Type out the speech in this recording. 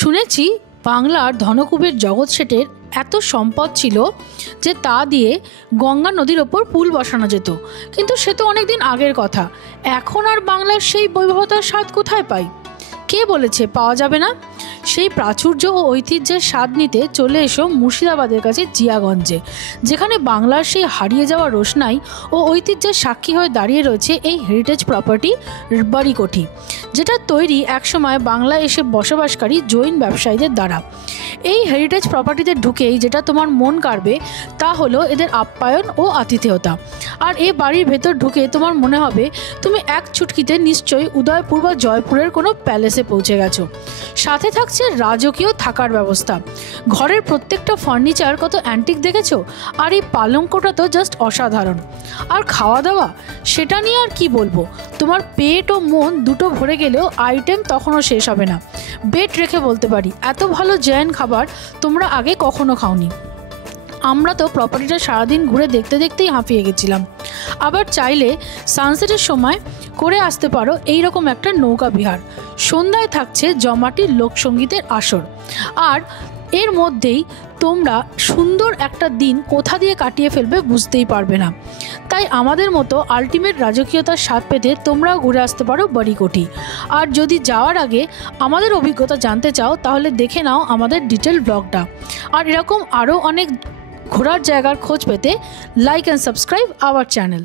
শুনেছি বাংলার ধনকুবের জগৎ শেঠের এত সম্পদ ছিল যে তা দিয়ে গঙ্গা নদীর ওপর পুল বসানো যেত, কিন্তু সে তো অনেকদিন আগের কথা। এখন আর বাংলার সেই বৈভবতার স্বাদ কোথায় পাই? কে বলেছে পাওয়া যাবে না? সেই প্রাচুর্য ও ঐতিহ্যের স্বাদ নিতে চলে এসো মুর্শিদাবাদের কাছে জিয়াগঞ্জে, যেখানে বাংলার সেই হারিয়ে যাওয়া রোশনাই ও ঐতিহ্যের সাক্ষী হয়ে দাঁড়িয়ে রয়েছে এই হেরিটেজ প্রপার্টি বাড়িকোঠি, যেটা তৈরি একসময় বাংলায় এসে বসবাসকারী জৈন ব্যবসায়ীদের দ্বারা। এই হেরিটেজ প্রপার্টিতে ঢুকেই যেটা তোমার মন কাড়বে তা হলো এদের আপ্যায়ন ও আতিথেয়তা। আর এই বাড়ির ভেতর ঢুকে তোমার মনে হবে তুমি এক চুটকিতে নিশ্চয়ই উদয়পুর বা জয়পুরের কোনো প্যালেসে পৌঁছে গেছো। সাথে থাকছে রাজকীয় থাকার ব্যবস্থা। ঘরের প্রত্যেকটা ফার্নিচার কত অ্যান্টিক দেখেছো, আর এই পালঙ্কটা তো জাস্ট অসাধারণ। আর খাওয়া দাওয়া, সেটা নিয়ে আর কি বলবো, তোমার পেট ও মন দুটো ভরে গেলেও আইটেম তখনও শেষ হবে না। বেট রেখে বলতে পারি এত ভালো জৈন খাবার তোমরা আগে কখনো খাওনি। আমরা তো প্রপার্টিটা সারাদিন ঘুরে দেখতে দেখতেই হাঁপিয়ে গেছিলাম। আবার চাইলে সানসেটের সময় করে আসতে পারো এইরকম একটা নৌকা বিহার। সন্ধ্যায় থাকছে জমাটির লোকসঙ্গীতের আসর। আর এর মধ্যেই তোমরা সুন্দর একটা দিন কোথা দিয়ে কাটিয়ে ফেলবে বুঝতেই পারবে না। তাই আমাদের মতো আলটিমেট রাজকীয়তার স্বাদ পেতে তোমরাও ঘুরে আসতে পারো বাড়িকোঠি। আর যদি যাওয়ার আগে আমাদের অভিজ্ঞতা জানতে চাও তাহলে দেখে নাও আমাদের ডিটেল ব্লগটা। আর এরকম আরও অনেক ঘোরার জায়গার খোঁজ পেতে like and subscribe our channel.